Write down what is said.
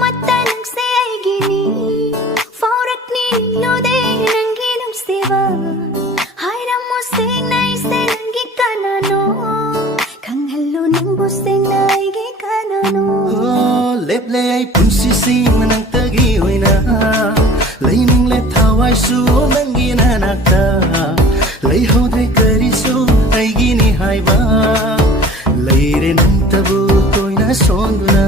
mata lang say ay gini Forak ni lode nangilong seva Hayram mo sing na isay nangi kanano Kang halo ng buseng na igi kanano Lep le ay punsi sing manang tagiway na Laining le thawai su nangi nanakta Lai hodre kari su ay gini haiba Laire nang tabu toy na sonduna